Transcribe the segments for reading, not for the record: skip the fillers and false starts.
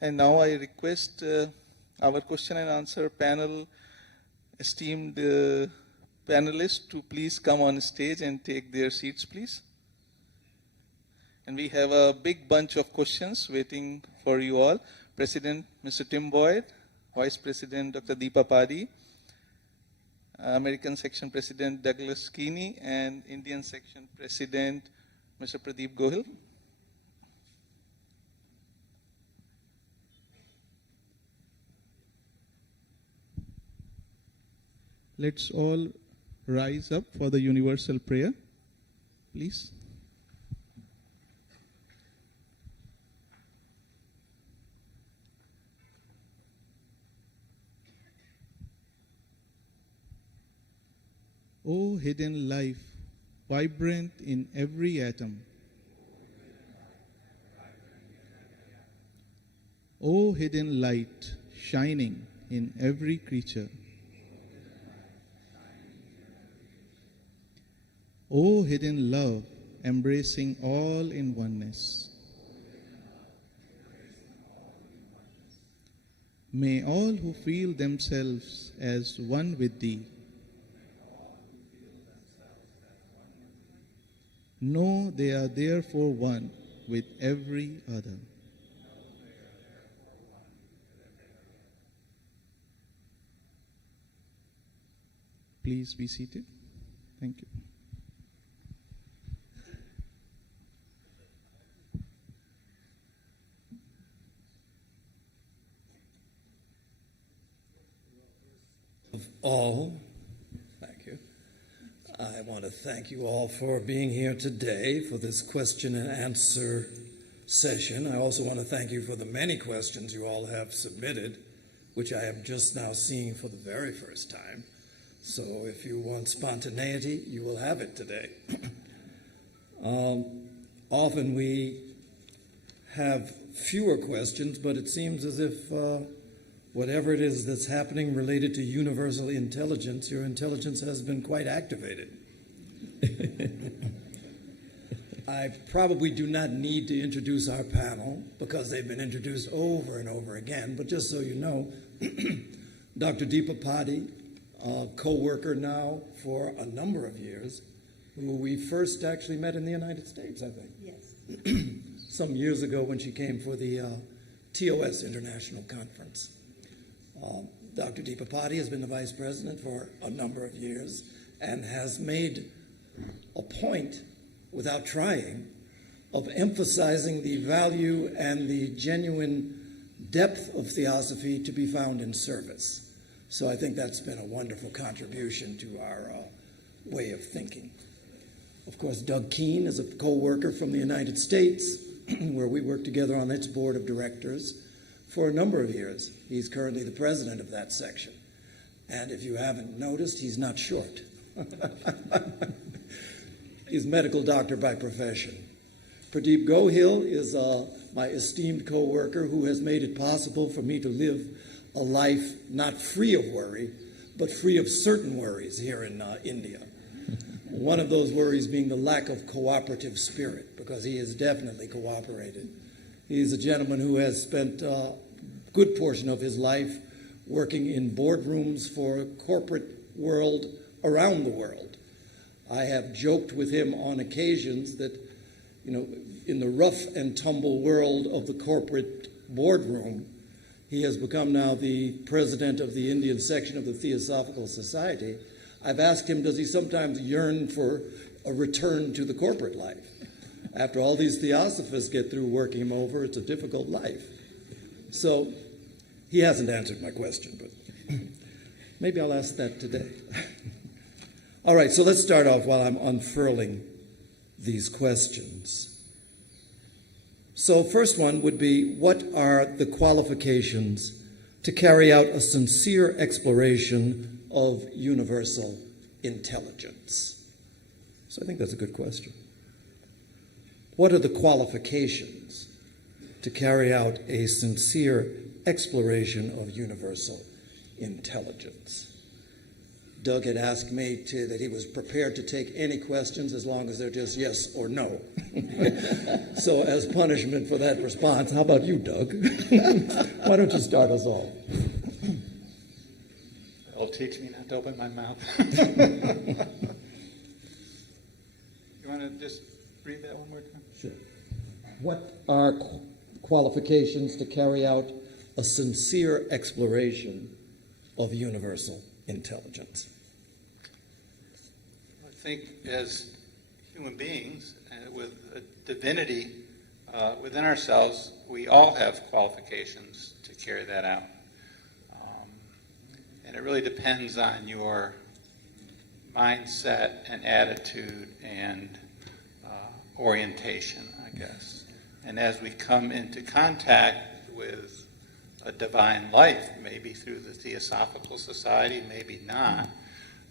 And now I request our question and answer panel, esteemed panelists, to please come on stage and take their seats, please. And we have a big bunch of questions waiting for you all. President Mr. Tim Boyd, Vice President Dr. Deepa Padhi, American Section President Douglas Keene, and Indian Section President Mr. Pradeep Gohil. Let's all rise up for the universal prayer, please. O hidden life, vibrant in every atom. O hidden light, shining in every creature. O hidden love, embracing all in oneness. May all who feel themselves as one with Thee know they are therefore one with every other. Please be seated. Thank you. All, thank you. I want to thank you all for being here today for this question and answer session. I also want to thank you for the many questions you all have submitted, which I am just now seeing for the very first time. So if you want spontaneity, you will have it today. Often we have fewer questions, but it seems as if whatever it is that's happening related to universal intelligence, your intelligence has been quite activated. I probably do not need to introduce our panel because they've been introduced over and over again, but just so you know, Dr. Deepa Padhi, a co-worker now for a number of years, who we first actually met in the United States, I think. Yes. Some years ago when she came for the TOS International Conference. Dr. Deepa Padhi has been the vice president for a number of years and has made a point, without trying, of emphasizing the value and the genuine depth of theosophy to be found in service. So I think that's been a wonderful contribution to our way of thinking. Of course, Doug Keene is a co-worker from the United States, where we work together on its board of directors for a number of years. He's currently the president of that section. And if you haven't noticed, he's not short. He's a medical doctor by profession. Pradeep Gohil is my esteemed co-worker who has made it possible for me to live a life not free of worry, but free of certain worries here in India. One of those worries being the lack of cooperative spirit, because he has definitely cooperated. He's a gentleman who has spent a good portion of his life working in boardrooms for a corporate world around the world. I have joked with him on occasions that, you know, in the rough and tumble world of the corporate boardroom, he has become now the president of the Indian section of the Theosophical Society. I've asked him, does he sometimes yearn for a return to the corporate life? After all these theosophists get through working him over, it's a difficult life. So he hasn't answered my question, but maybe I'll ask that today. All right, so let's start off while I'm unfurling these questions. So first one would be, what are the qualifications to carry out a sincere exploration of universal intelligence? So I think that's a good question. What are the qualifications to carry out a sincere exploration of universal intelligence? Doug had asked me that he was prepared to take any questions as long as they're just yes or no. So as punishment for that response, how about you, Doug? Why don't you start us off? It'll teach me not to open my mouth. You want to just read that one more time? Sure. What are qualifications to carry out a sincere exploration of universal intelligence? I think as human beings, with a divinity within ourselves, we all have qualifications to carry that out. And it really depends on your mindset and attitude and orientation, I guess. And as we come into contact with a divine life, maybe through the Theosophical Society, maybe not,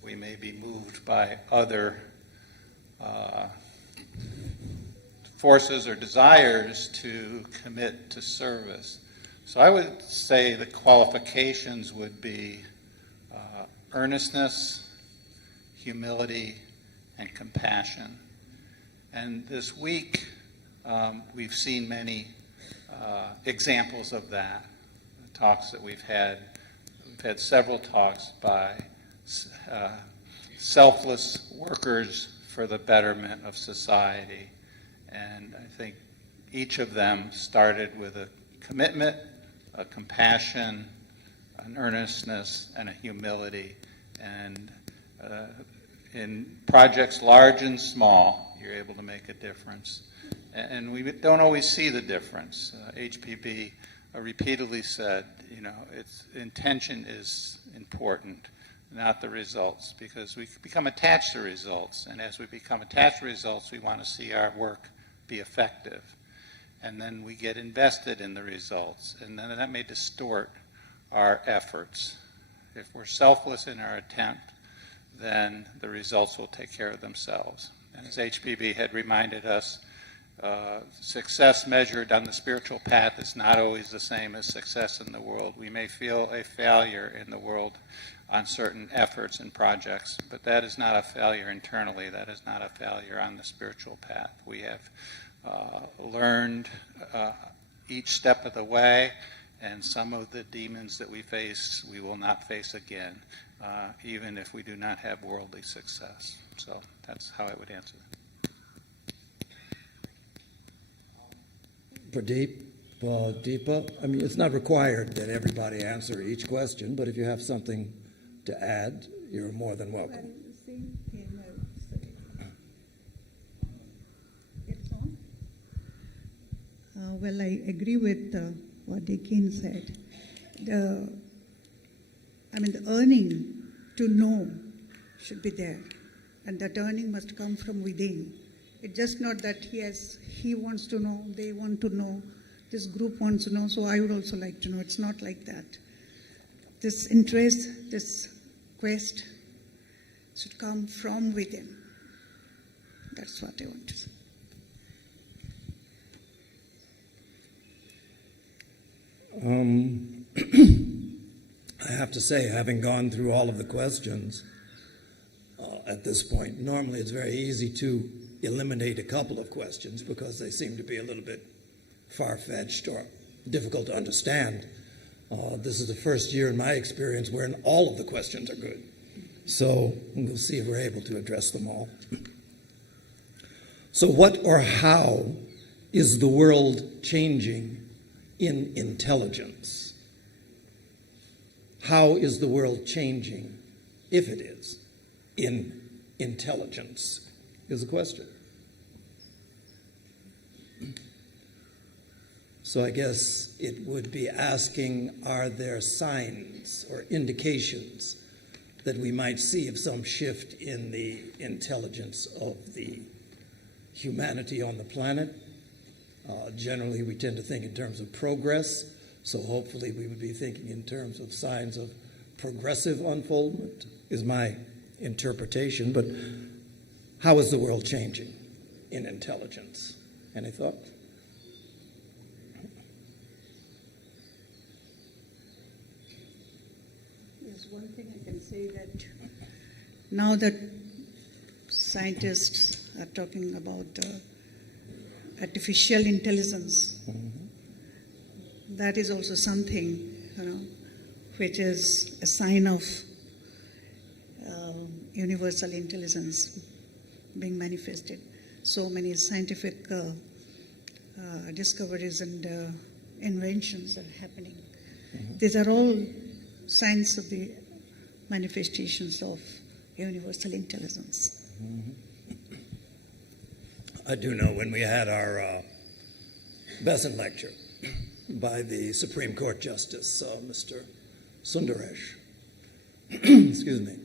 we may be moved by other forces or desires to commit to service. So I would say the qualifications would be earnestness, humility, and compassion. And this week, we've seen many examples of that. The talks that we've had several talks by selfless workers for the betterment of society. And I think each of them started with a commitment, a compassion, an earnestness, and a humility. And in projects large and small, you're able to make a difference. And we don't always see the difference. HPB repeatedly said, its intention is important, not the results, because we become attached to results. And as we become attached to results, we want to see our work be effective. And then we get invested in the results. And then that may distort our efforts. If we're selfless in our attempt, then the results will take care of themselves. And as HPB had reminded us, success measured on the spiritual path is not always the same as success in the world. We may feel a failure in the world on certain efforts and projects, but that is not a failure internally. That is not a failure on the spiritual path. We have learned each step of the way, and some of the demons that we face, we will not face again, even if we do not have worldly success. So that's how I would answer that. Pradeep, Deepa, I mean, it's not required that everybody answer each question, but if you have something to add, you're more than welcome. Well, I agree with what Keene said. The earning to know should be there, and that earning must come from within. It's just not that he wants to know, they want to know, this group wants to know, so I would also like to know. It's not like that. This interest, this quest should come from within. That's what I want to say. I have to say, having gone through all of the questions at this point, normally it's very easy to eliminate a couple of questions because they seem to be a little bit far-fetched or difficult to understand. This is the first year in my experience wherein all of the questions are good. So we'll see if we're able to address them all. So what or how is the world changing in intelligence? How is the world changing, if it is, in intelligence, is the question. So I guess it would be asking, are there signs or indications that we might see of some shift in the intelligence of the humanity on the planet? Generally, we tend to think in terms of progress, so hopefully we would be thinking in terms of signs of progressive unfoldment, is my interpretation. But how is the world changing in intelligence? Any thoughts? Yes, one thing I can say that now that scientists are talking about artificial intelligence, that is also something, which is a sign of universal intelligence being manifested. So many scientific discoveries and inventions are happening. These are all signs of the manifestations of universal intelligence. I do know when we had our Besant lecture by the Supreme Court Justice, Mr. Sundaresh, excuse me,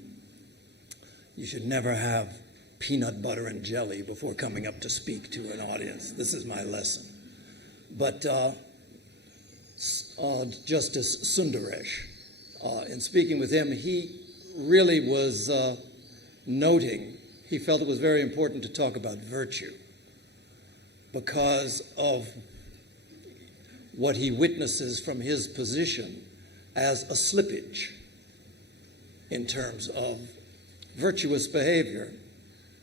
you should never have peanut butter and jelly before coming up to speak to an audience. This is my lesson. But Justice Sundaresh, in speaking with him, he really was noting, he felt it was very important to talk about virtue because of what he witnesses from his position as a slippage in terms of virtuous behavior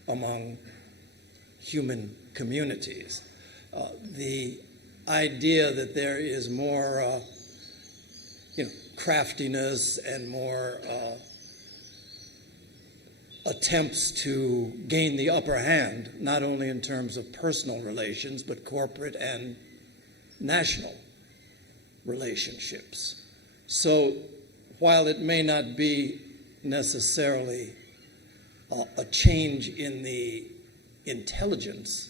among human communities. The idea that there is more craftiness and more attempts to gain the upper hand, not only in terms of personal relations, but corporate and national relationships. So while it may not be necessarily a change in the intelligence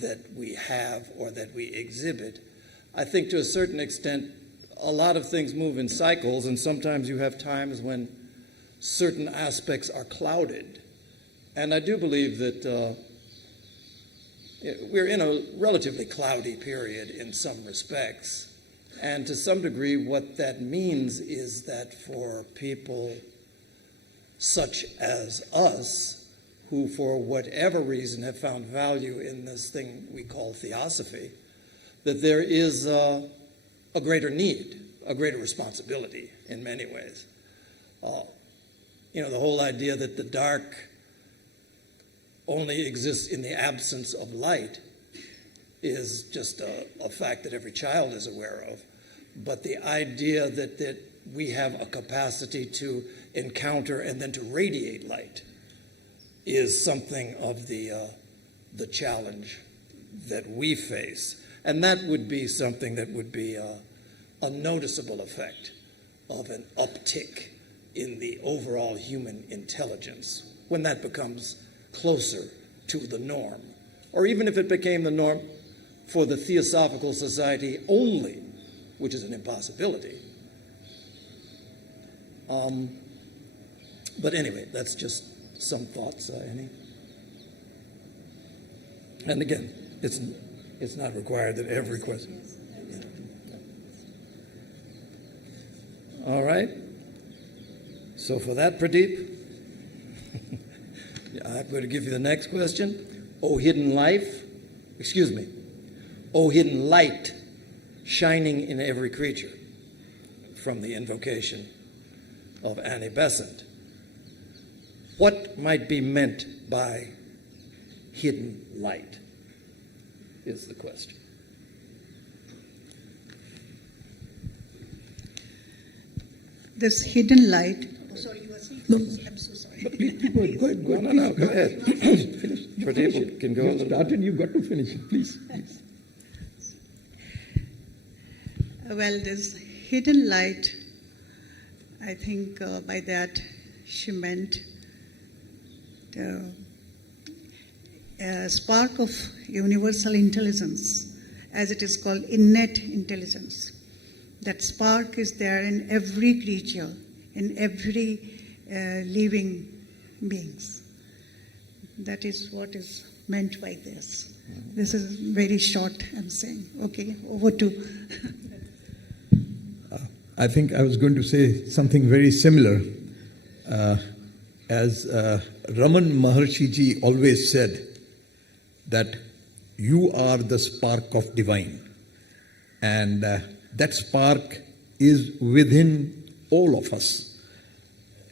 that we have or that we exhibit, I think to a certain extent a lot of things move in cycles, and sometimes you have times when certain aspects are clouded. And I do believe that we're in a relatively cloudy period in some respects. And to some degree, what that means is that for people such as us, who for whatever reason have found value in this thing we call theosophy, that there is a greater need, a greater responsibility in many ways. The whole idea that the dark only exists in the absence of light is just a fact that every child is aware of. But the idea that we have a capacity to encounter and then to radiate light is something of the challenge that we face. And that would be something that would be a noticeable effect of an uptick in the overall human intelligence when that becomes closer to the norm. Or even if it became the norm for the Theosophical Society only, which is an impossibility. But anyway, that's just some thoughts, Annie. And again, it's not required that every question. All right. So for that, Pradeep, I'm going to give you the next question. O hidden life, O hidden light shining in every creature, from the invocation of Annie Besant. What might be meant by hidden light is the question. This hidden light. Oh, sorry, you were saying? No. I'm so sorry. Go ahead. No, go ahead. Finish. Pradeep can go. You started, you've got to finish it, please. Well, this hidden light, I think by that she meant a spark of universal intelligence, as it is called innate intelligence. That spark is there in every creature, in every living beings. That is what is meant by this. This is very short, I'm saying. Okay, over to... I think I was going to say something very similar. As Raman Maharshi ji always said, that you are the spark of divine. And that spark is within all of us.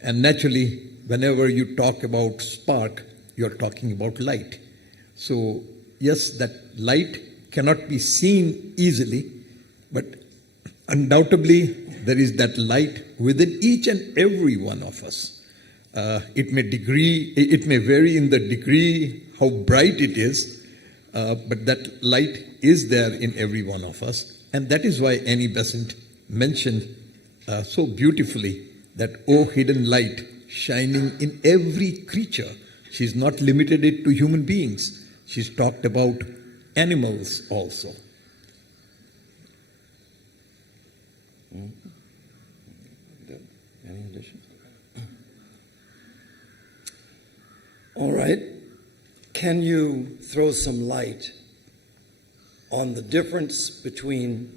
And naturally, whenever you talk about spark, you're talking about light. So, yes, that light cannot be seen easily, but undoubtedly there is that light within each and every one of us. It may vary in the degree how bright it is, but that light is there in every one of us. And that is why Annie Besant mentioned so beautifully that, oh, hidden light shining in every creature. She's not limited it to human beings. She's talked about animals also. Any addition? All right. Can you throw some light on the difference between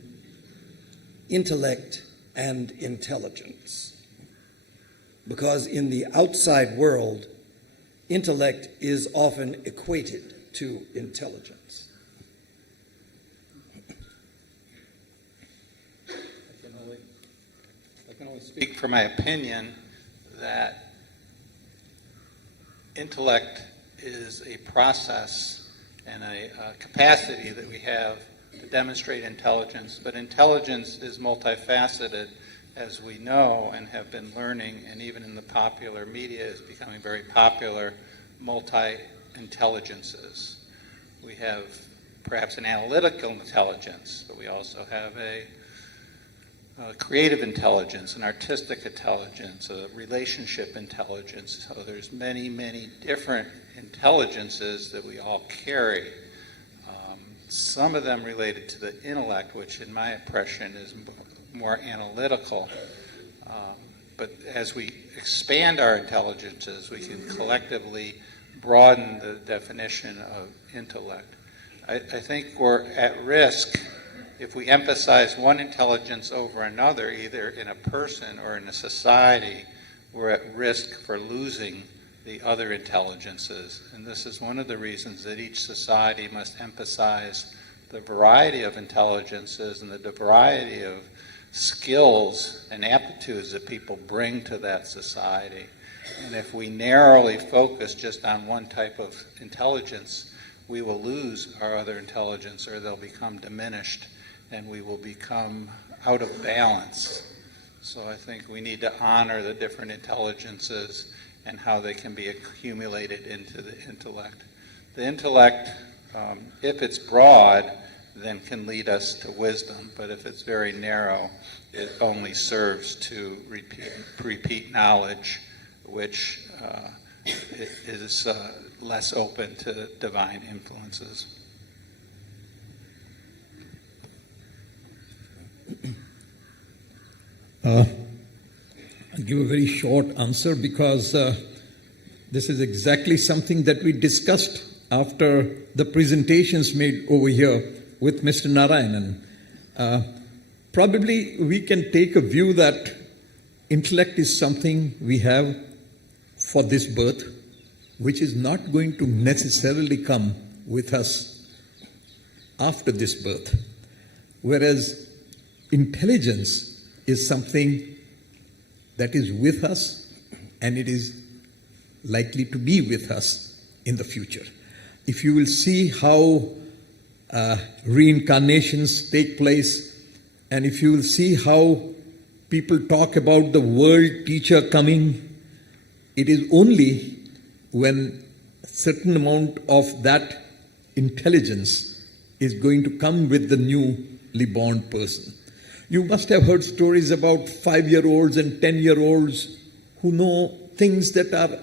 intellect and intelligence? Because in the outside world, intellect is often equated to intelligence. I can only speak for my opinion that intellect is a process and a capacity that we have to demonstrate intelligence, but intelligence is multifaceted, as we know and have been learning, and even in the popular media is becoming very popular, multi-intelligences. We have perhaps an analytical intelligence, but we also have a creative intelligence, an artistic intelligence, a relationship intelligence. So there's many, many different intelligences that we all carry. Some of them related to the intellect, which in my impression is more analytical. But as we expand our intelligences, we can collectively broaden the definition of intellect. I think we're at risk if we emphasize one intelligence over another, either in a person or in a society. We're at risk for losing the other intelligences. And this is one of the reasons that each society must emphasize the variety of intelligences and the variety of skills and aptitudes that people bring to that society. And if we narrowly focus just on one type of intelligence, we will lose our other intelligence, or they'll become diminished, and we will become out of balance. So I think we need to honor the different intelligences and how they can be accumulated into the intellect. The intellect, if it's broad, then can lead us to wisdom, but if it's very narrow, it only serves to repeat knowledge, which is less open to divine influences. I'll give a very short answer because this is exactly something that we discussed after the presentations made over here with Mr. Narayanan. Probably we can take a view that intellect is something we have for this birth, which is not going to necessarily come with us after this birth. Whereas intelligence is something that is with us, and it is likely to be with us in the future. If you will see how reincarnations take place, and if you will see how people talk about the world teacher coming, it is only when a certain amount of that intelligence is going to come with the newly born person. You must have heard stories about 5-year-olds and 10-year-olds who know things that are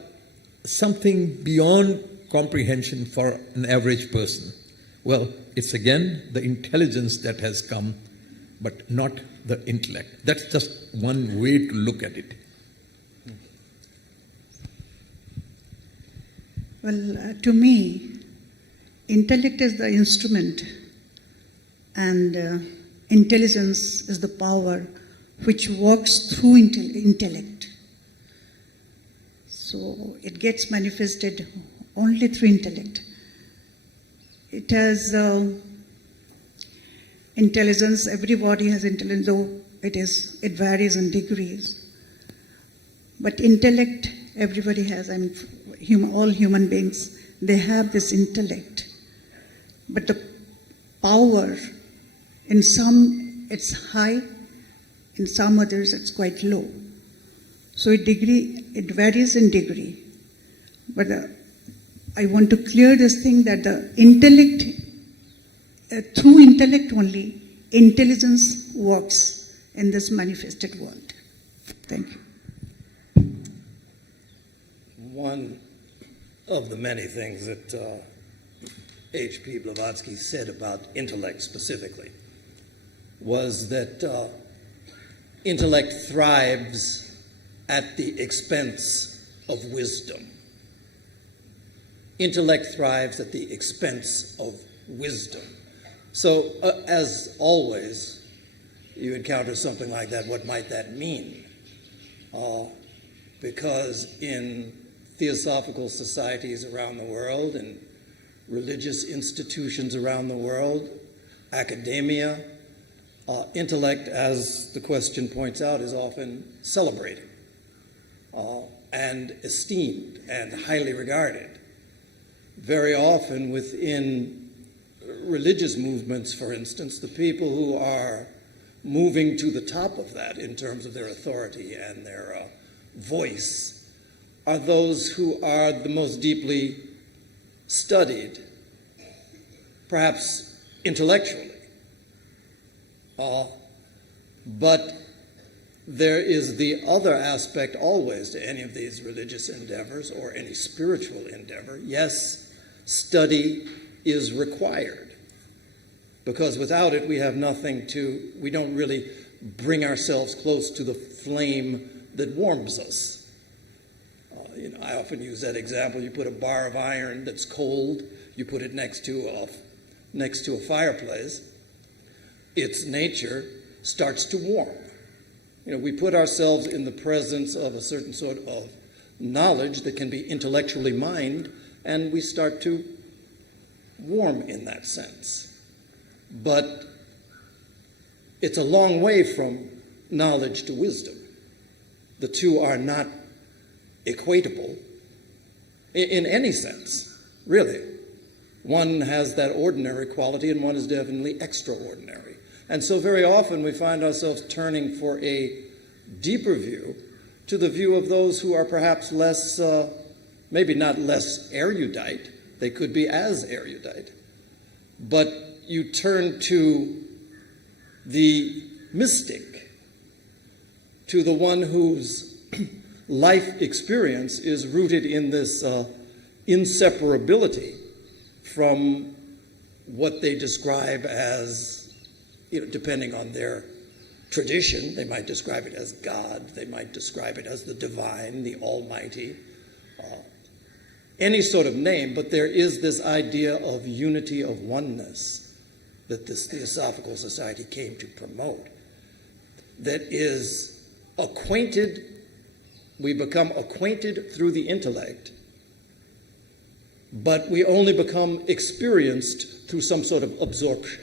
something beyond comprehension for an average person. Well, it's again the intelligence that has come, but not the intellect. That's just one way to look at it. Well, to me, intellect is the instrument, and intelligence is the power which works through intellect. So it gets manifested only through intellect. It has intelligence, everybody has intelligence, though it varies in degrees. But intellect everybody has, all human beings, they have this intellect. But the power, in some it's high, in some others it's quite low. So it varies in degree. But I want to clear this thing that the intellect, through intellect only, intelligence works in this manifested world. Thank you. One of the many things that H.P. Blavatsky said about intellect specifically was that intellect thrives at the expense of wisdom. Intellect thrives at the expense of wisdom. So, as always, you encounter something like that, what might that mean? Because in theosophical societies around the world and religious institutions around the world, academia, intellect, as the question points out, is often celebrated and esteemed and highly regarded. Very often within religious movements, for instance, the people who are moving to the top of that in terms of their authority and their voice are those who are the most deeply studied, perhaps intellectually. But there is the other aspect always to any of these religious endeavors or any spiritual endeavor. Yes, study is required, because without it we have nothing to, we don't really bring ourselves close to the flame that warms us. I often use that example. You put a bar of iron that's cold, you put it next to a fireplace, its nature starts to warm. We put ourselves in the presence of a certain sort of knowledge that can be intellectually mined, and we start to warm in that sense. But it's a long way from knowledge to wisdom. The two are not equatable in any sense, really. One has that ordinary quality and one is definitely extraordinary. And so very often we find ourselves turning for a deeper view to the view of those who are perhaps less, maybe not less erudite, they could be as erudite, but you turn to the mystic, to the one whose life experience is rooted in this inseparability from what they describe as, depending on their tradition, they might describe it as God, they might describe it as the divine, the almighty, any sort of name, but there is this idea of unity, of oneness that this Theosophical Society came to promote, that is acquainted, we become acquainted through the intellect, but we only become experienced through some sort of absorption.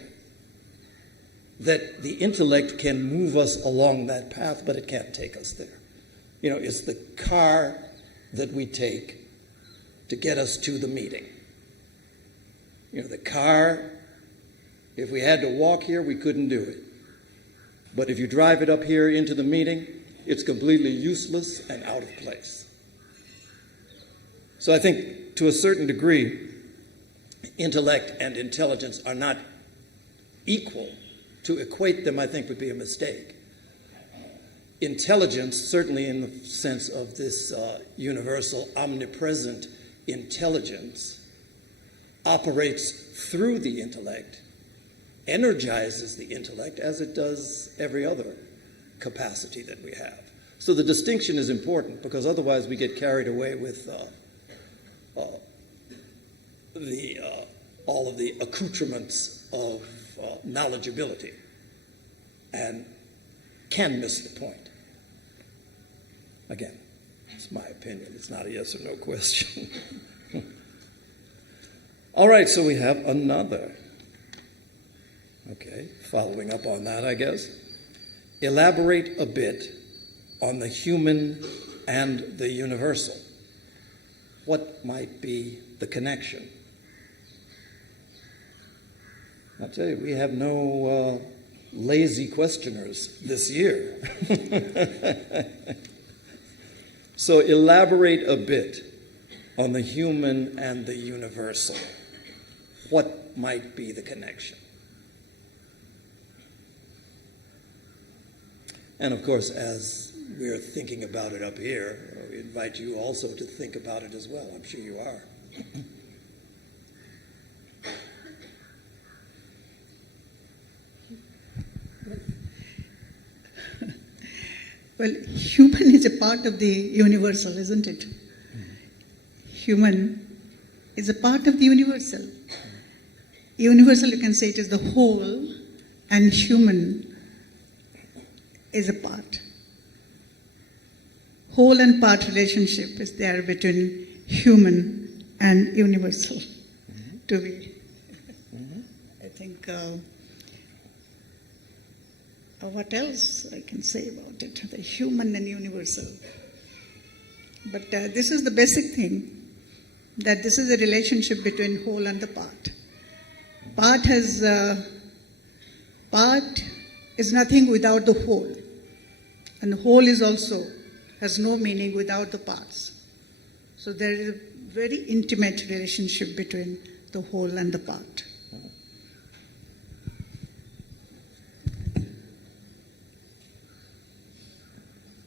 That the intellect can move us along that path, but it can't take us there. It's the car that we take to get us to the meeting. The car, if we had to walk here, we couldn't do it. But if you drive it up here into the meeting, it's completely useless and out of place. So I think, to a certain degree, intellect and intelligence are not equal. To equate them, I think, would be a mistake. Intelligence, certainly in the sense of this universal, omnipresent intelligence, operates through the intellect, energizes the intellect as it does every other capacity that we have. So the distinction is important, because otherwise we get carried away with all of the accoutrements of knowledgeability and can miss the point. Again, it's my opinion. It's not a yes or no question. All right, so we have another. Okay, following up on that, I guess. Elaborate a bit on the human and the universal. What might be the connection? I'll tell you, we have no lazy questioners this year. So elaborate a bit on the human and the universal. What might be the connection? And of course, as we're thinking about it up here, we invite you also to think about it as well. I'm sure you are. Well, human is a part of the universal, isn't it? Human is a part of the universal. Universal, you can say it is the whole, and human is a part. Whole and part relationship is there between human and universal. To be, I think. What else I can say about it? The human and universal. But this is the basic thing, that this is a relationship between whole and the part. Part is nothing without the whole, and the whole is also has no meaning without the parts. So there is a very intimate relationship between the whole and the part.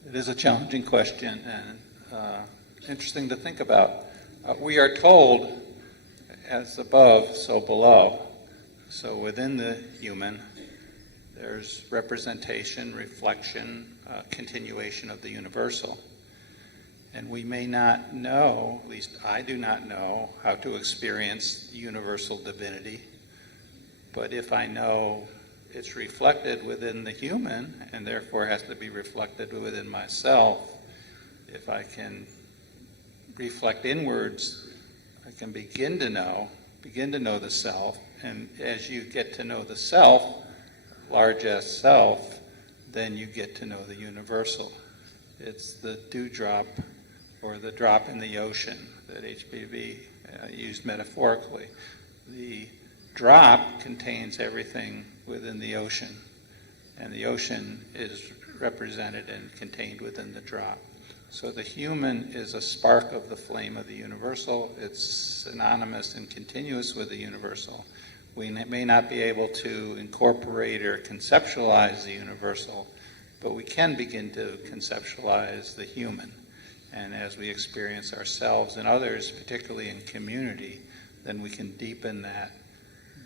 It is a challenging question and interesting to think about. We are told, as above, so below. So within the human, there's representation, reflection, continuation of the universal. And we may not know, at least I do not know, how to experience universal divinity. But if I know it's reflected within the human and therefore has to be reflected within myself, if I can reflect inwards, I can begin to know the self. And as you get to know the self, large S self, then you get to know the universal. It's the dewdrop or the drop in the ocean that HPV used metaphorically. The drop contains everything within the ocean, and the ocean is represented and contained within the drop. So the human is a spark of the flame of the universal. It's synonymous and continuous with the universal. We may not be able to incorporate or conceptualize the universal, but we can begin to conceptualize the human. And as we experience ourselves and others, particularly in community, then we can deepen that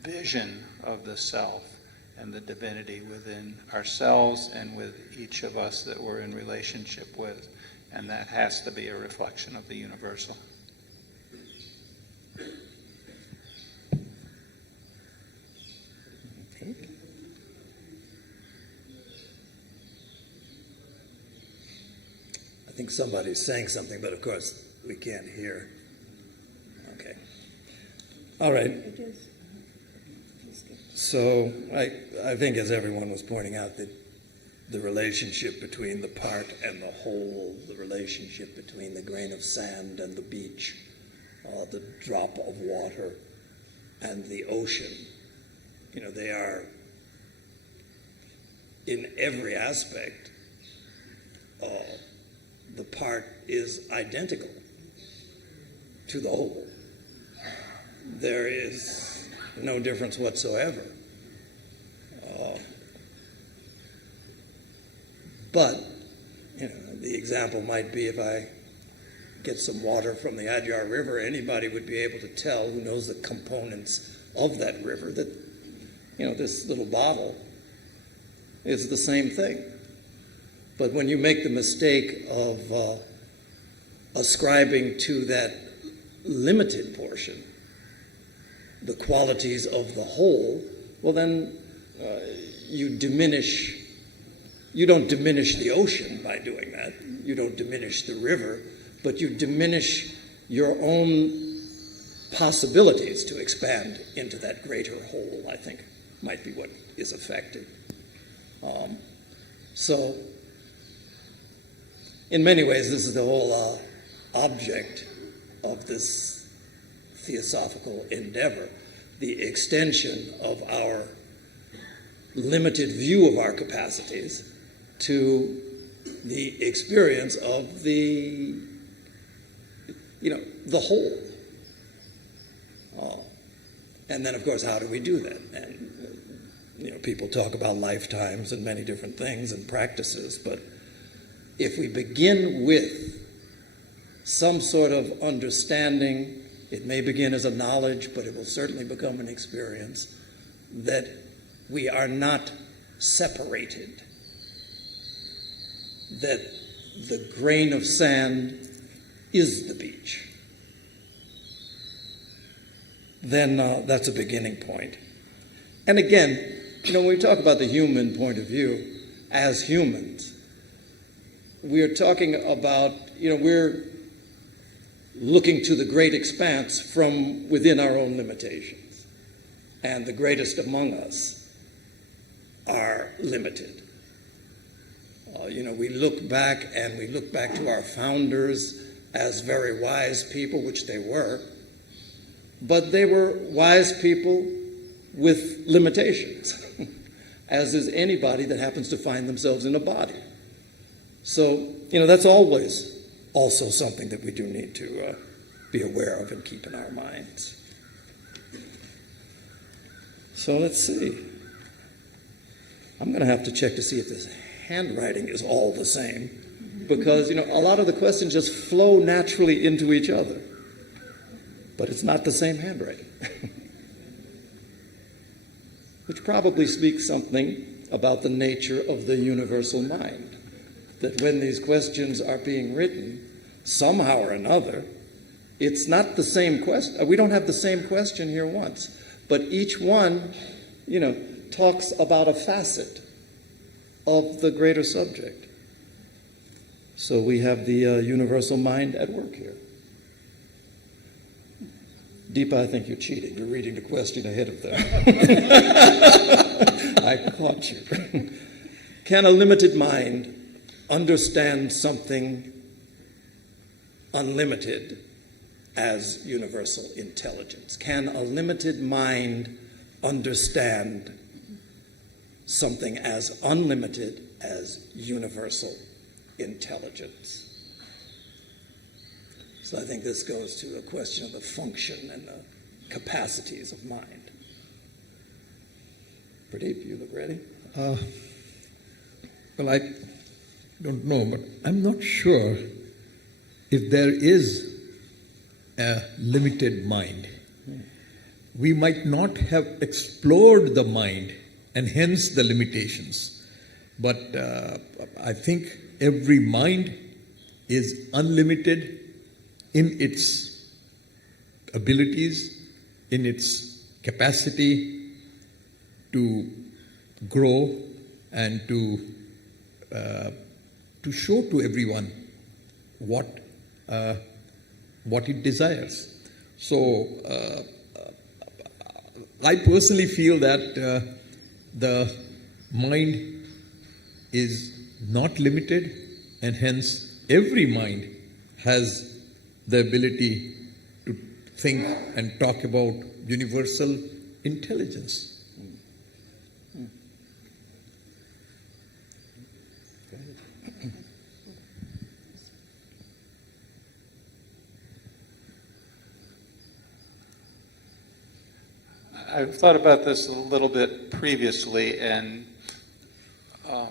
vision of the self and the divinity within ourselves and with each of us that we're in relationship with. And that has to be a reflection of the universal. I think somebody's saying something, but of course we can't hear. Okay. All right. So I think, as everyone was pointing out, that the relationship between the part and the whole, the relationship between the grain of sand and the beach, the drop of water and the ocean, they are, in every aspect, the part is identical to the whole. There is no difference whatsoever. But, the example might be if I get some water from the Adyar River, anybody would be able to tell who knows the components of that river that, this little bottle is the same thing. But when you make the mistake of ascribing to that limited portion the qualities of the whole, well then you don't diminish the ocean by doing that. You don't diminish the river, but you diminish your own possibilities to expand into that greater whole, I think, might be what is affected. So in many ways, this is the whole object of this theosophical endeavor, the extension of our limited view of our capacities to the experience of the whole. And then, of course, how do we do that? And people talk about lifetimes and many different things and practices, but if we begin with some sort of understanding, it may begin as a knowledge, but it will certainly become an experience, that we are not separated, that the grain of sand is the beach, then that's a beginning point. And again, when we talk about the human point of view, as humans, we're talking about, we're looking to the great expanse from within our own limitations. And the greatest among us are limited. We look back to our founders as very wise people, which they were, but they were wise people with limitations, as is anybody that happens to find themselves in a body. So, that's always also something that we do need to be aware of and keep in our minds. So let's see. I'm going to have to check to see if this handwriting is all the same, because, a lot of the questions just flow naturally into each other. But it's not the same handwriting. Which probably speaks something about the nature of the universal mind. That when these questions are being written, somehow or another, it's not the same question. We don't have the same question here once. But each one, talks about a facet of the greater subject. So we have the universal mind at work here. Deepa, I think you're cheating. You're reading the question ahead of them. I caught you. Can a limited mind understand something unlimited as universal intelligence? Can a limited mind understand something as unlimited as universal intelligence? So I think this goes to a question of the function and the capacities of mind. Pradeep, you look ready? Well, I don't know, but I'm not sure if there is a limited mind. We might not have explored the mind and hence the limitations. But I think every mind is unlimited in its abilities, in its capacity to grow and to show to everyone what it desires. So I personally feel that the mind is not limited, and hence every mind has the ability to think and talk about universal intelligence. I've thought about this a little bit previously, and I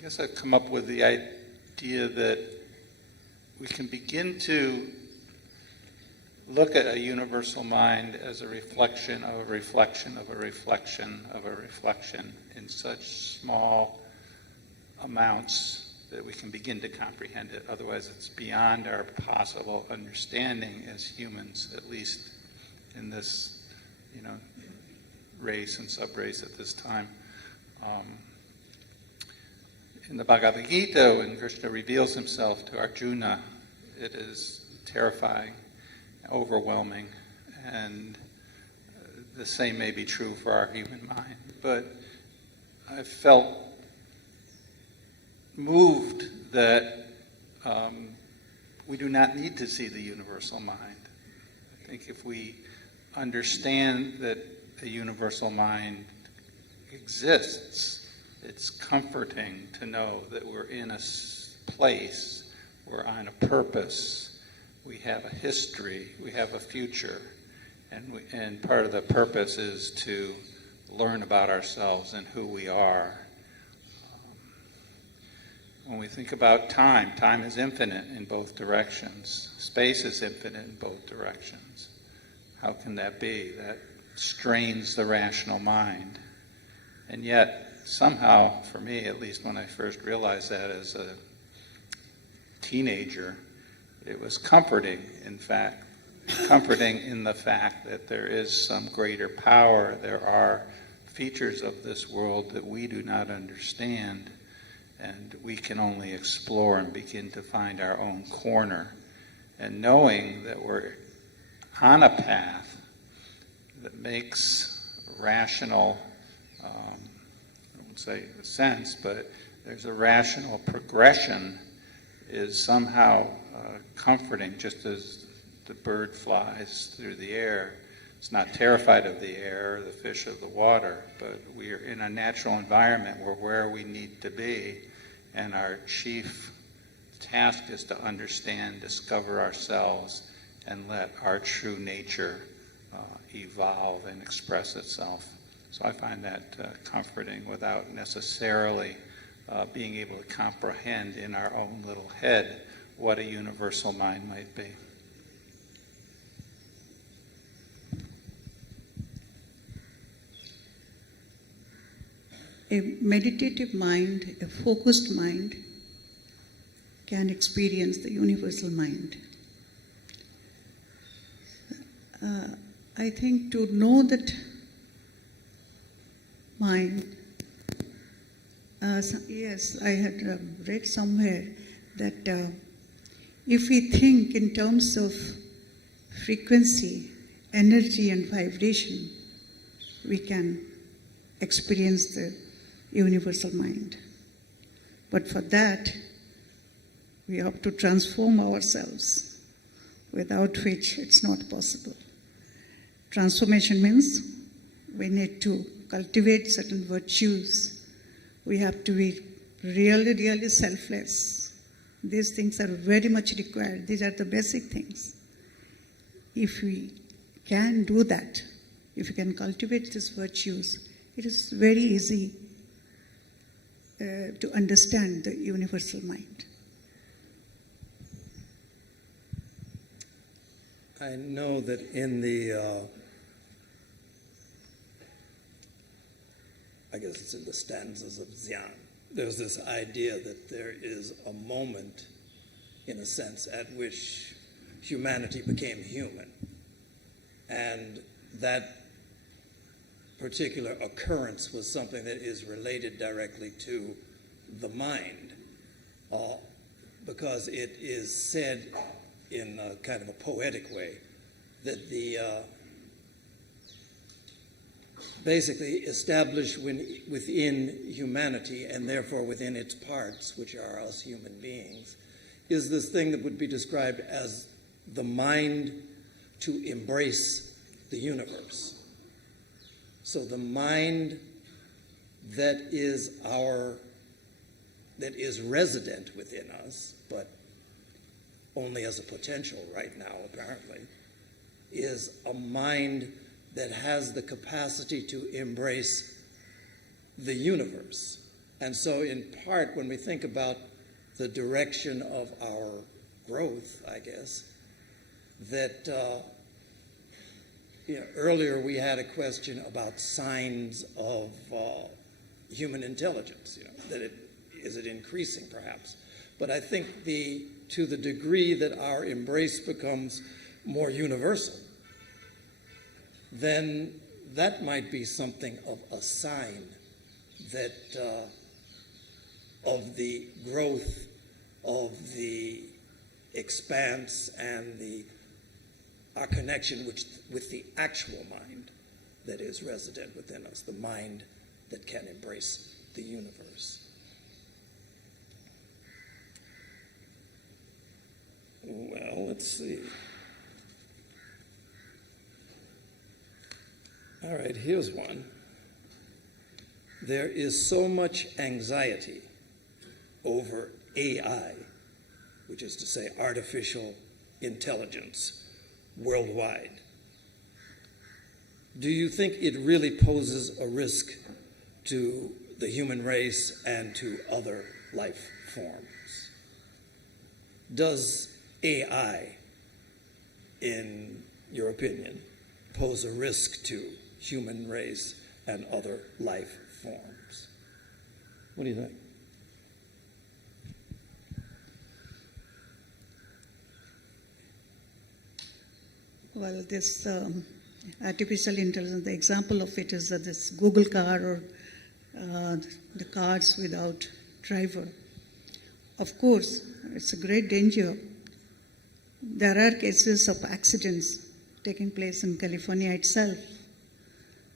guess I've come up with the idea that we can begin to look at a universal mind as a reflection of a reflection of a reflection of a reflection in such small amounts that we can begin to comprehend it. Otherwise, it's beyond our possible understanding as humans, at least in this, race and sub-race at this time. In the Bhagavad Gita, when Krishna reveals himself to Arjuna, it is terrifying, overwhelming, and the same may be true for our human mind. But I felt moved that we do not need to see the universal mind. I think if we understand that the universal mind exists, it's comforting to know that we're in a place, we're on a purpose, we have a history, we have a future, and part of the purpose is to learn about ourselves and who we are. When we think about time, time is infinite in both directions. Space is infinite in both directions. How can that be? That strains the rational mind. And yet, somehow, for me, at least when I first realized that as a teenager, it was comforting, in fact, comforting in the fact that there is some greater power. There are features of this world that we do not understand, and we can only explore and begin to find our own corner. And knowing that we're on a path that makes rational, I won't say sense, but there's a rational progression is somehow comforting, just as the bird flies through the air. It's not terrified of the air or the fish of the water, but we are in a natural environment. We're where we need to be, and our chief task is to understand, discover ourselves, and let our true nature evolve and express itself. So I find that comforting without necessarily being able to comprehend in our own little head what a universal mind might be. A meditative mind, a focused mind, can experience the universal mind. I think to know that mind, yes, I had read somewhere that if we think in terms of frequency, energy and vibration, we can experience the universal mind. But for that, we have to transform ourselves, without which it's not possible. Transformation means we need to cultivate certain virtues. We have to be really, really selfless. These things are very much required. These are the basic things. If we can do that, if we can cultivate these virtues, it is very easy to understand the universal mind. I know that in the, I guess it's in the stanzas of Xian, there's this idea that there is a moment, in a sense, at which humanity became human. And that particular occurrence was something that is related directly to the mind, because it is said in a kind of a poetic way that the basically established within humanity, and therefore within its parts, which are us human beings, is this thing that would be described as the mind to embrace the universe. So the mind that is resident within us, but only as a potential right now, apparently, is a mind that has the capacity to embrace the universe. And so in part, when we think about the direction of our growth, I guess, that earlier we had a question about signs of human intelligence, that is it increasing perhaps? But I think to the degree that our embrace becomes more universal, then that might be something of a sign that of the growth of the expanse and our connection with the actual mind that is resident within us, the mind that can embrace the universe. let's see. All right, here's one. There is so much anxiety over AI, which is to say artificial intelligence, worldwide. Do you think it really poses a risk to the human race and to other life forms? Does AI, in your opinion, pose a risk to human race and other life forms? What do you think? Well, this artificial intelligence, the example of it is this Google car or the cars without driver. Of course, it's a great danger. There are cases of accidents taking place in California itself.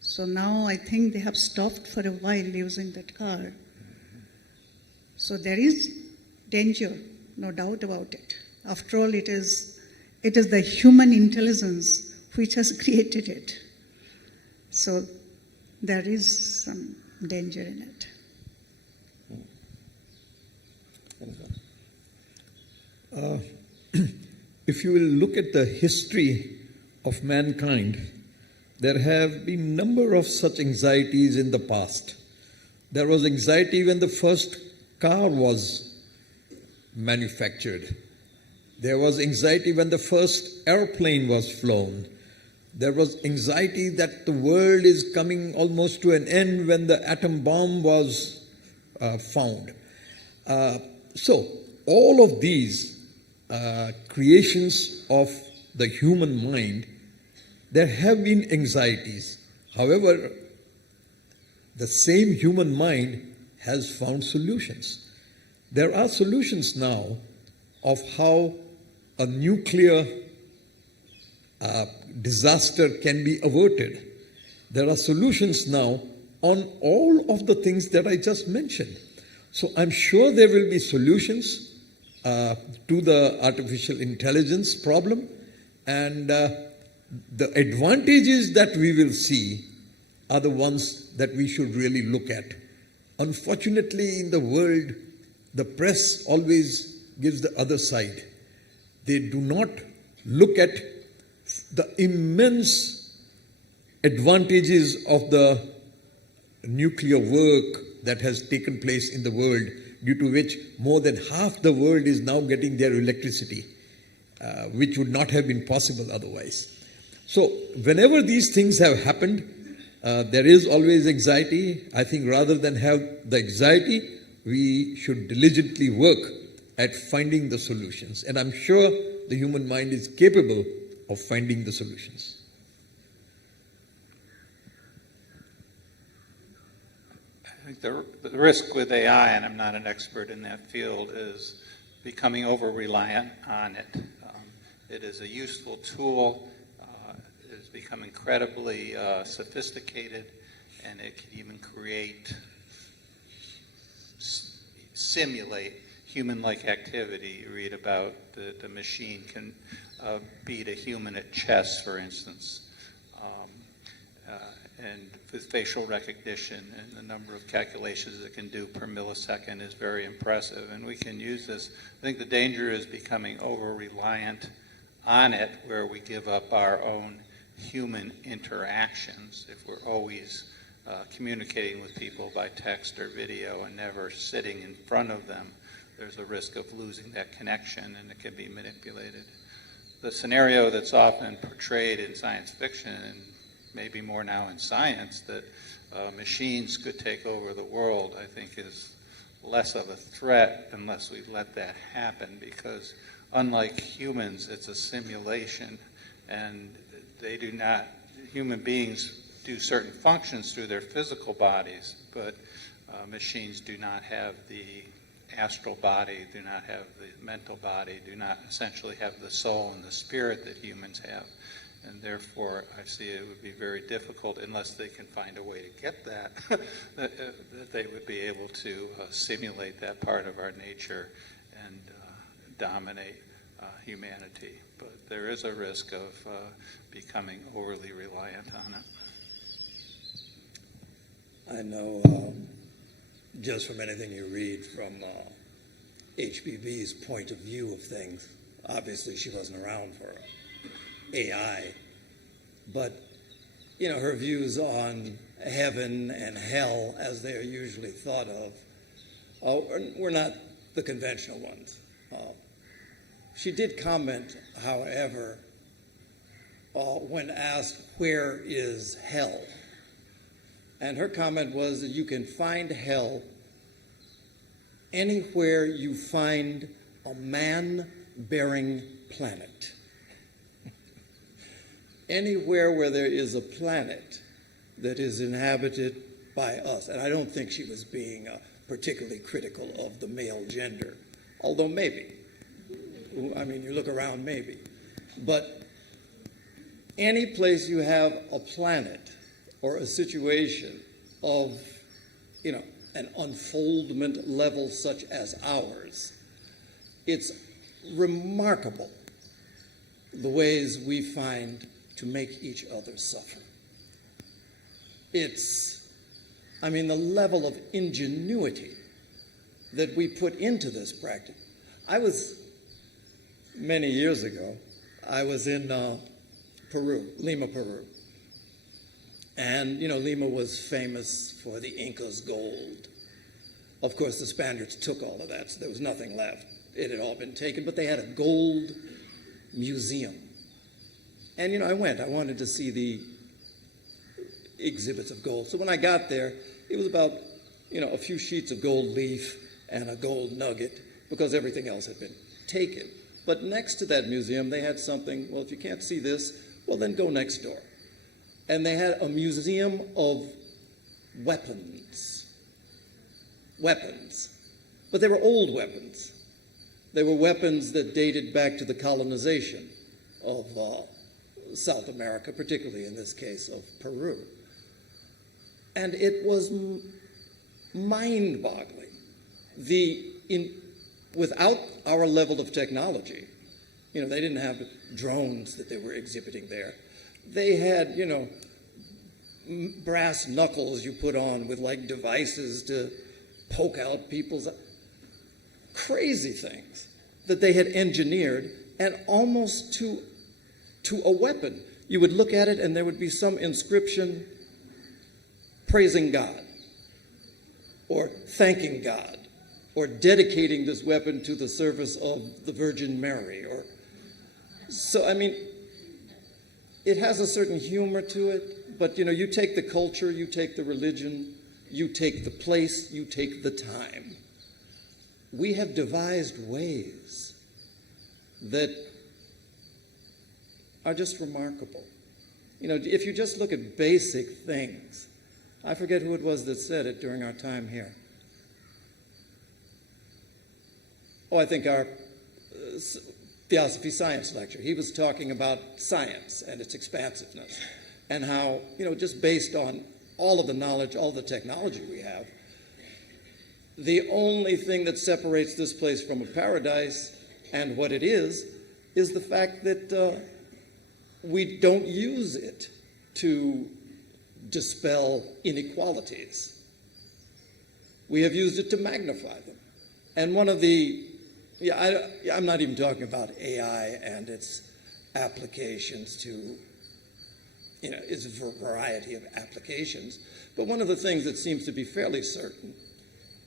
So now I think they have stopped for a while using that car. So there is danger, no doubt about it. After all, it is the human intelligence which has created it. So there is some danger in it. If you will look at the history of mankind, there have been a number of such anxieties in the past. There was anxiety when the first car was manufactured. There was anxiety when the first airplane was flown. There was anxiety that the world is coming almost to an end when the atom bomb was found. So all of these creations of the human mind, there have been anxieties. However, the same human mind has found solutions. There are solutions now of how a nuclear disaster can be averted. There are solutions now on all of the things that I just mentioned. So I'm sure there will be solutions to the artificial intelligence problem, and the advantages that we will see are the ones that we should really look at. Unfortunately, in the world, the press always gives the other side. They do not look at the immense advantages of the nuclear work that has taken place in the world, due to which more than half the world is now getting their electricity, which would not have been possible otherwise. So whenever these things have happened, there is always anxiety. I think rather than have the anxiety, we should diligently work at finding the solutions. And I'm sure the human mind is capable of finding the solutions. I think the risk with AI, and I'm not an expert in that field, is becoming over-reliant on it. It is a useful tool. It has become incredibly sophisticated, and it can even simulate human-like activity. You read about the machine can beat a human at chess, for instance. And with facial recognition and the number of calculations it can do per millisecond is very impressive. And we can use this. I think the danger is becoming over-reliant on it, where we give up our own human interactions. If we're always communicating with people by text or video and never sitting in front of them, there's a risk of losing that connection, and it can be manipulated. The scenario that's often portrayed in science fiction, and maybe more now in science, that machines could take over the world, I think is less of a threat unless we let that happen, because unlike humans, it's a simulation, and they do not, human beings do certain functions through their physical bodies, but machines do not have the astral body, do not have the mental body, do not essentially have the soul and the spirit that humans have. And therefore, I see it would be very difficult, unless they can find a way to get that, that they would be able to simulate that part of our nature and dominate humanity. But there is a risk of becoming overly reliant on it. I know just from anything you read from HBB's point of view of things, obviously she wasn't around for AI, but her views on heaven and hell as they are usually thought of were not the conventional ones. She did comment, however, when asked, where is hell? And her comment was that you can find hell anywhere you find a man-bearing planet. Anywhere where there is a planet that is inhabited by us. And I don't think she was being particularly critical of the male gender, although maybe. I mean, you look around, maybe. But any place you have a planet or a situation of, an unfoldment level such as ours, it's remarkable the ways we find to make each other suffer. The level of ingenuity that we put into this practice. Many years ago, I was in Peru, Lima, Peru. And, Lima was famous for the Incas' gold. Of course, the Spaniards took all of that, so there was nothing left. It had all been taken, but they had a gold museum. And, I wanted to see the exhibits of gold. So when I got there, it was about, a few sheets of gold leaf and a gold nugget because everything else had been taken. But next to that museum, they had something, well, if you can't see this, well, then go next door. And they had a museum of weapons. Weapons. But they were old weapons. They were weapons that dated back to the colonization of South America, particularly in this case of Peru. And it was mind-boggling. Without our level of technology, they didn't have drones that they were exhibiting there. They had, brass knuckles you put on with like devices to poke out people's crazy things that they had engineered, and almost to a weapon. You would look at it and there would be some inscription praising God or thanking God or dedicating this weapon to the service of the Virgin Mary. It has a certain humor to it, but you take the culture, you take the religion, you take the place, you take the time. We have devised ways that are just remarkable. If you just look at basic things, I forget who it was that said it during our time here. I think our Theosophy Science lecture. He was talking about science and its expansiveness and how, just based on all of the knowledge, all the technology we have, the only thing that separates this place from a paradise and what it is the fact that we don't use it to dispel inequalities. We have used it to magnify them. And one of the I'm not even talking about AI and its applications to, its variety of applications. But one of the things that seems to be fairly certain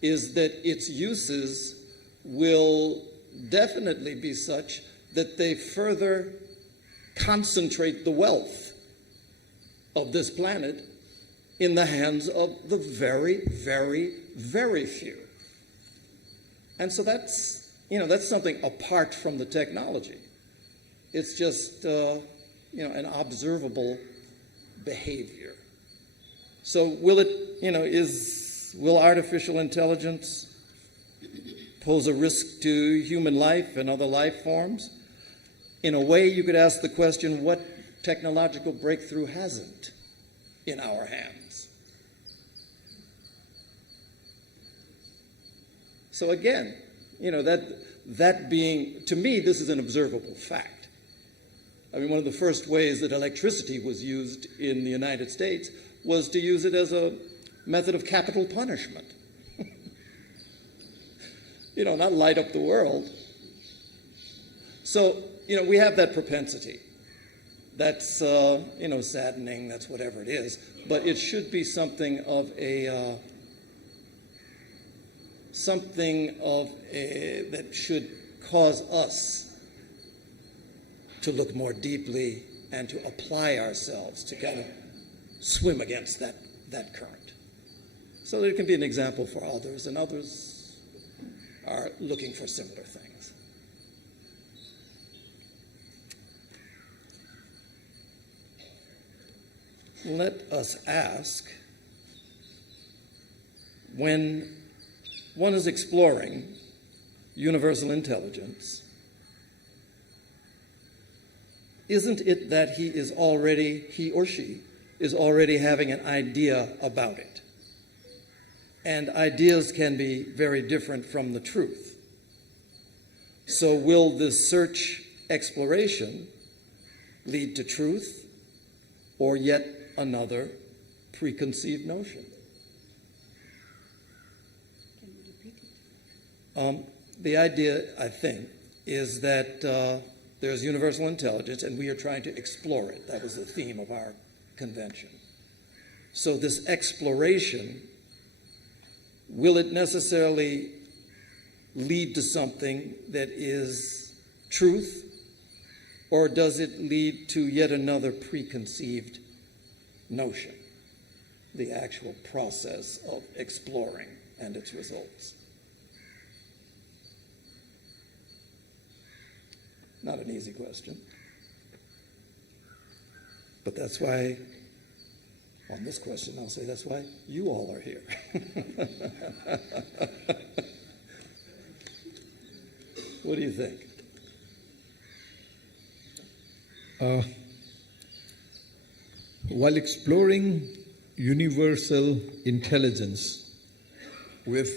is that its uses will definitely be such that they further concentrate the wealth of this planet in the hands of the very, very, very few. And so that's something apart from the technology. It's just, an observable behavior. So will artificial intelligence pose a risk to human life and other life forms? In a way, you could ask the question, what technological breakthrough hasn't in our hands? So again, that being, to me, this is an observable fact. I mean, one of the first ways that electricity was used in the United States was to use it as a method of capital punishment. You know, not light up the world. So, you know, we have that propensity. That's, you know, saddening, that's whatever it is. But it should be something of a, that should cause us to look more deeply and to apply ourselves to kind of swim against that current. So there can be an example for others, and others are looking for similar things. Let us ask, when one is exploring universal intelligence, isn't it that he or she is already having an idea about it? And ideas can be very different from the truth. So will this search exploration lead to truth or yet another preconceived notion? Can you repeat it? The idea, I think, is that there's universal intelligence, and we are trying to explore it. That was the theme of our convention. So this exploration, will it necessarily lead to something that is truth, or does it lead to yet another preconceived notion, the actual process of exploring and its results? Not an easy question. But that's why, on this question, I'll say that's why you all are here. What do you think? While exploring universal intelligence with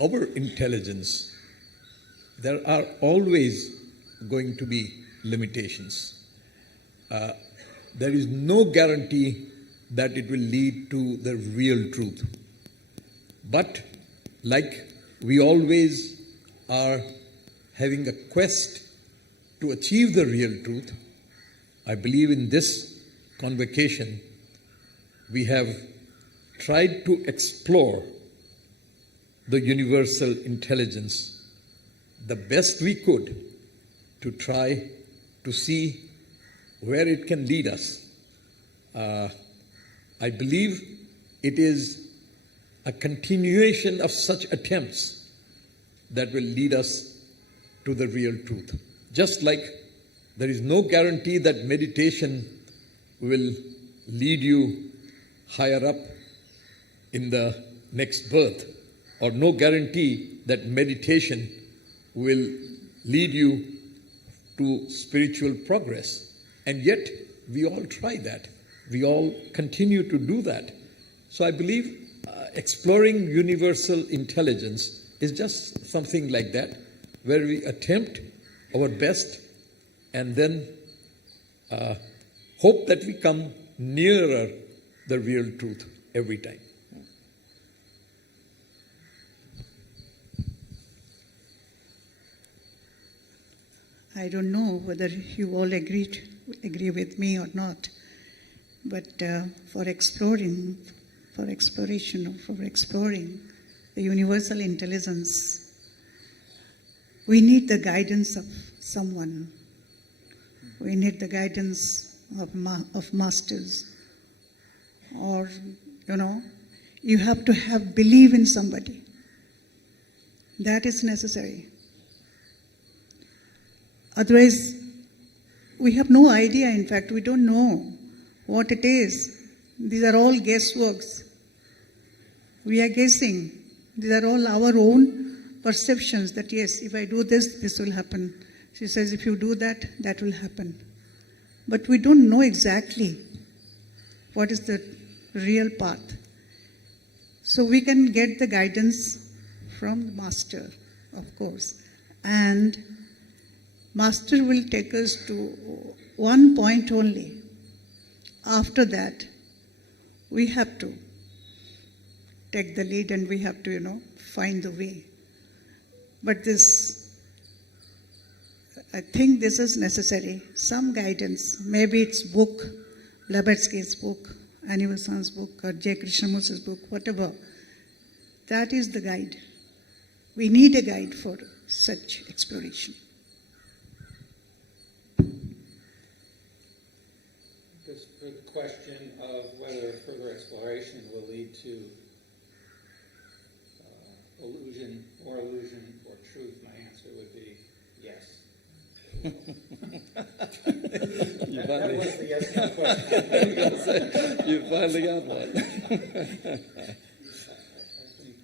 our intelligence, there are always going to be limitations. There is no guarantee that it will lead to the real truth. But like we always are having a quest to achieve the real truth, I believe in this convocation we have tried to explore the universal intelligence the best we could to try to see where it can lead us. I believe it is a continuation of such attempts that will lead us to the real truth. Just like there is no guarantee that meditation will lead you higher up in the next birth, or no guarantee that meditation will lead you to spiritual progress. And yet, we all try that. We all continue to do that. So I believe exploring universal intelligence is just something like that, where we attempt our best and then hope that we come nearer the real truth every time. I don't know whether you all agree with me or not, but for exploring the universal intelligence, we need the guidance of someone. We need the guidance of masters, or you have to believe in somebody. That is necessary. Otherwise, we have no idea. In fact, we don't know what it is. These are all guessworks. We are guessing. These are all our own perceptions that, yes, if I do this, this will happen. She says, if you do that, that will happen. But we don't know exactly what is the real path. So we can get the guidance from the master, of course. And Master will take us to one point only. After that, we have to take the lead and we have to, find the way. But I think this is necessary. Some guidance, maybe it's book, Blavatsky's book, Anivasan's book, or J. Krishnamurti's book, whatever. That is the guide. We need a guide for such exploration. Just for the question of whether further exploration will lead to illusion or truth, my answer would be yes. That was the yes no question. You finally got one. I think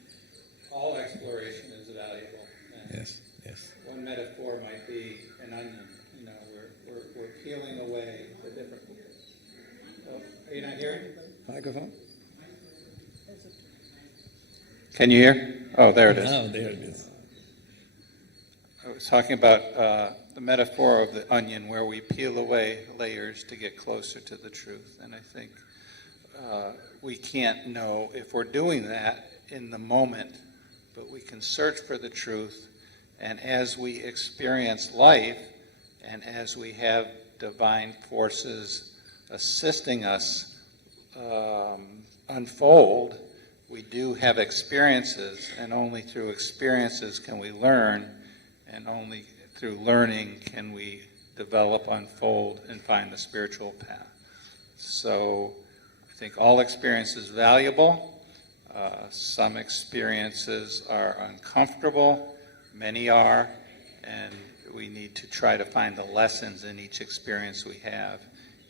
all exploration is valuable. And Yes. one metaphor might be an onion. We're peeling away the different. Oh, are you not hearing? Microphone? Can you hear? Oh, there it is. Oh, there it is. I was talking about the metaphor of the onion, where we peel away layers to get closer to the truth. And I think we can't know if we're doing that in the moment, but we can search for the truth. And as we experience life, and as we have divine forces assisting us unfold, we do have experiences, and only through experiences can we learn, and only through learning can we develop, unfold, and find the spiritual path. So I think all experience is valuable. Some experiences are uncomfortable, many are, and we need to try to find the lessons in each experience we have.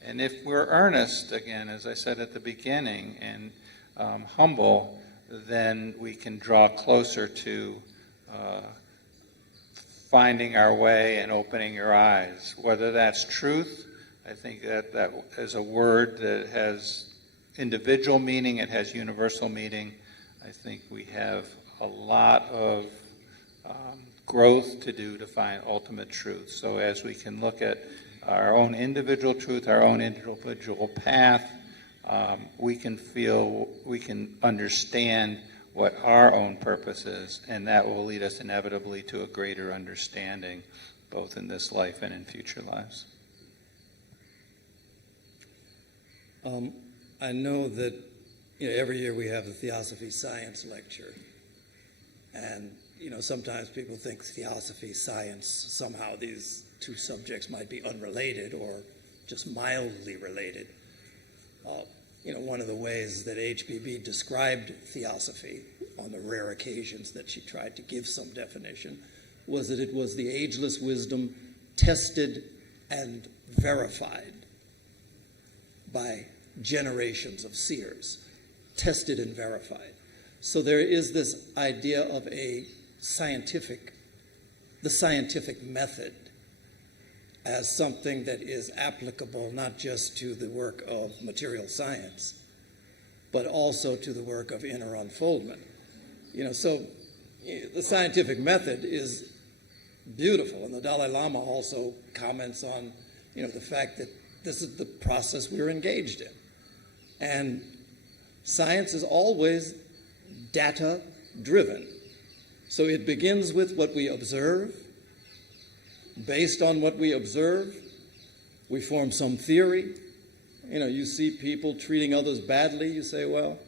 And if we're earnest, again, as I said at the beginning, and humble, then we can draw closer to finding our way and opening your eyes. Whether that's truth, I think that is a word that has individual meaning, it has universal meaning. I think we have a lot of growth to do to find ultimate truth. So as we can look at our own individual truth, our own individual path, we can understand what our own purpose is, and that will lead us inevitably to a greater understanding, both in this life and in future lives. I know that every year we have a Theosophy Science lecture, and sometimes people think Theosophy, science, somehow these two subjects might be unrelated or just mildly related. One of the ways that HBB described Theosophy on the rare occasions that she tried to give some definition was that it was the ageless wisdom tested and verified by generations of seers, tested and verified. So there is this idea of the scientific method as something that is applicable not just to the work of material science, but also to the work of inner unfoldment. So the scientific method is beautiful, and the Dalai Lama also comments on, the fact that this is the process we're engaged in. And science is always data-driven. So it begins with what we observe. Based on what we observe, we form some theory. You see people treating others badly, you say, well,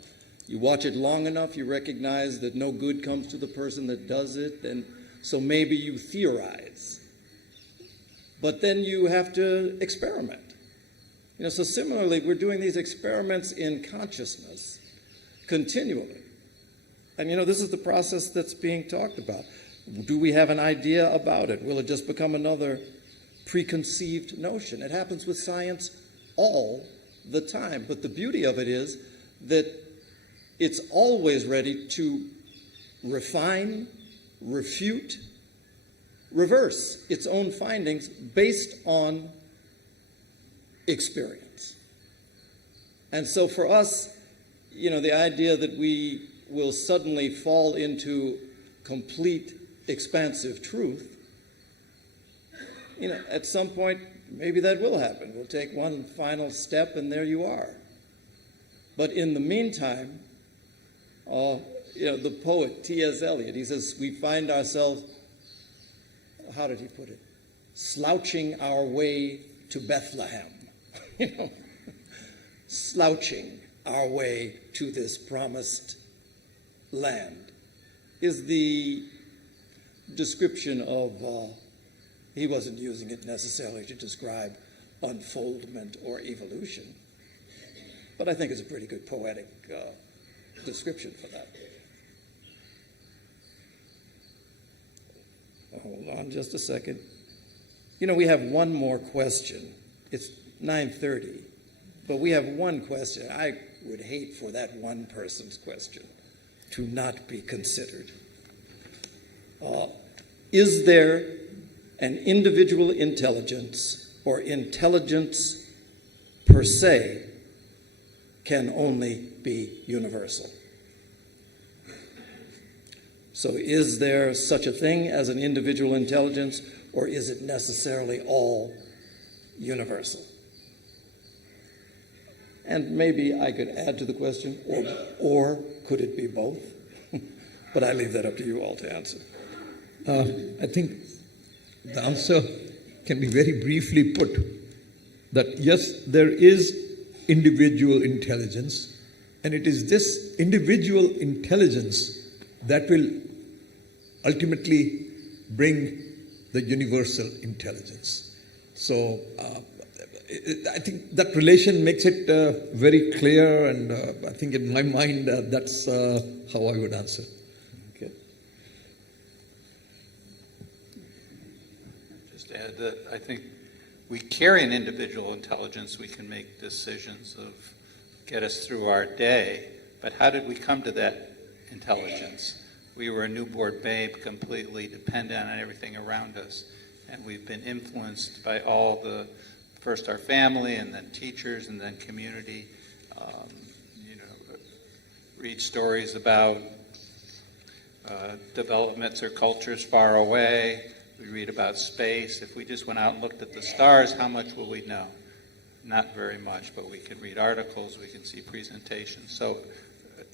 you watch it long enough, you recognize that no good comes to the person that does it, and so maybe you theorize. But then you have to experiment. So similarly, we're doing these experiments in consciousness continually. And this is the process that's being talked about. Do we have an idea about it? Will it just become another preconceived notion? It happens with science all the time. But the beauty of it is that it's always ready to refine, refute, reverse its own findings based on experience. And so for us, the idea that we will suddenly fall into complete expansive truth at some point, maybe that will happen. We'll take one final step, and there you are. But in the meantime, the poet T.S. Eliot, he says, we find ourselves, how did he put it? Slouching our way to Bethlehem. Slouching our way to this promised land is the description of, he wasn't using it necessarily to describe unfoldment or evolution, but I think it's a pretty good poetic description for that. Hold on just a second. We have one more question. It's 9:30, but we have one question. I would hate for that one person's question to not be considered. Is there an individual intelligence, or intelligence per se can only be universal? So is there such a thing as an individual intelligence, or is it necessarily all universal? And maybe I could add to the question, or could it be both? But I leave that up to you all to answer. I think the answer can be very briefly put that yes, there is individual intelligence, and it is this individual intelligence that will ultimately bring the universal intelligence. So I think that relation makes it very clear, and I think in my mind that's how I would answer. Okay. Just to add that I think we carry an individual intelligence. We can make decisions of get us through our day, but how did we come to that intelligence? We were a newborn babe, completely dependent on everything around us, and we've been influenced by all the, first our family, and then teachers, and then community. Read stories about developments or cultures far away. We read about space. If we just went out and looked at the stars, how much will we know? Not very much, but we can read articles, we can see presentations. So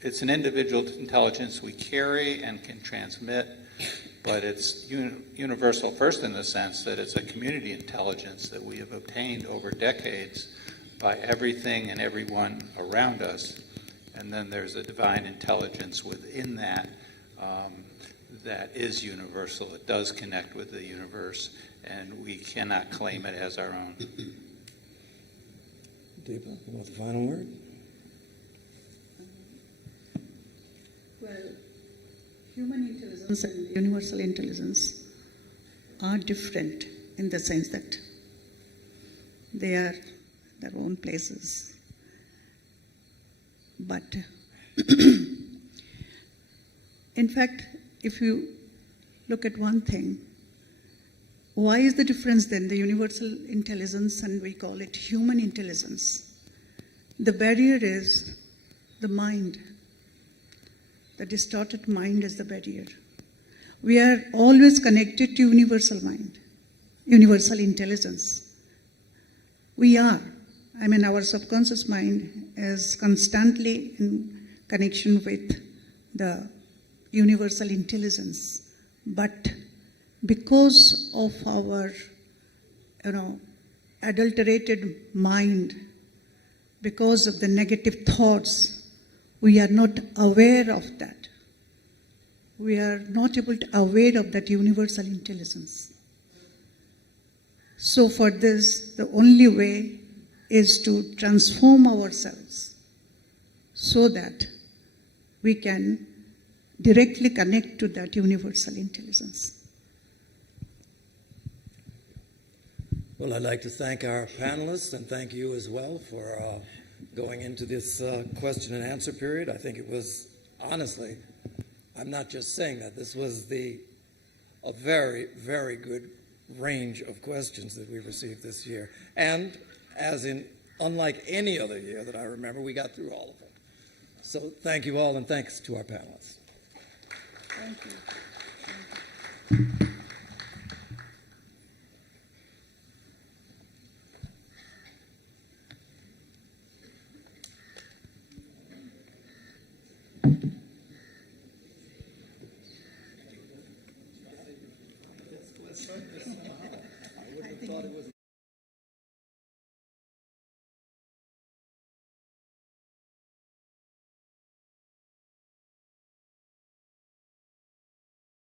it's an individual intelligence we carry and can transmit, but it's universal first in the sense that it's a community intelligence that we have obtained over decades by everything and everyone around us. And then there's a divine intelligence within that that is universal. It does connect with the universe, and we cannot claim it as our own. Deepa, you want the final word? Well, human intelligence and universal intelligence are different in the sense that they are their own places. But in fact, if you look at one thing, why is the difference then the universal intelligence and we call it human intelligence? The barrier is the mind. The distorted mind is the barrier. We are always connected to universal mind, universal intelligence. We are. Our subconscious mind is constantly in connection with the universal intelligence. But because of our, adulterated mind, because of the negative thoughts, we are not aware of that. We are not able to aware of that universal intelligence. So for this, the only way is to transform ourselves so that we can directly connect to that universal intelligence. Well, I'd like to thank our panelists and thank you as well for going into this question and answer period. I think it was, honestly, I'm not just saying that, this was a very, very good range of questions that we received this year. And unlike any other year that I remember, we got through all of them. So thank you all, and thanks to our panelists. Thank you. I wouldn't have thought it was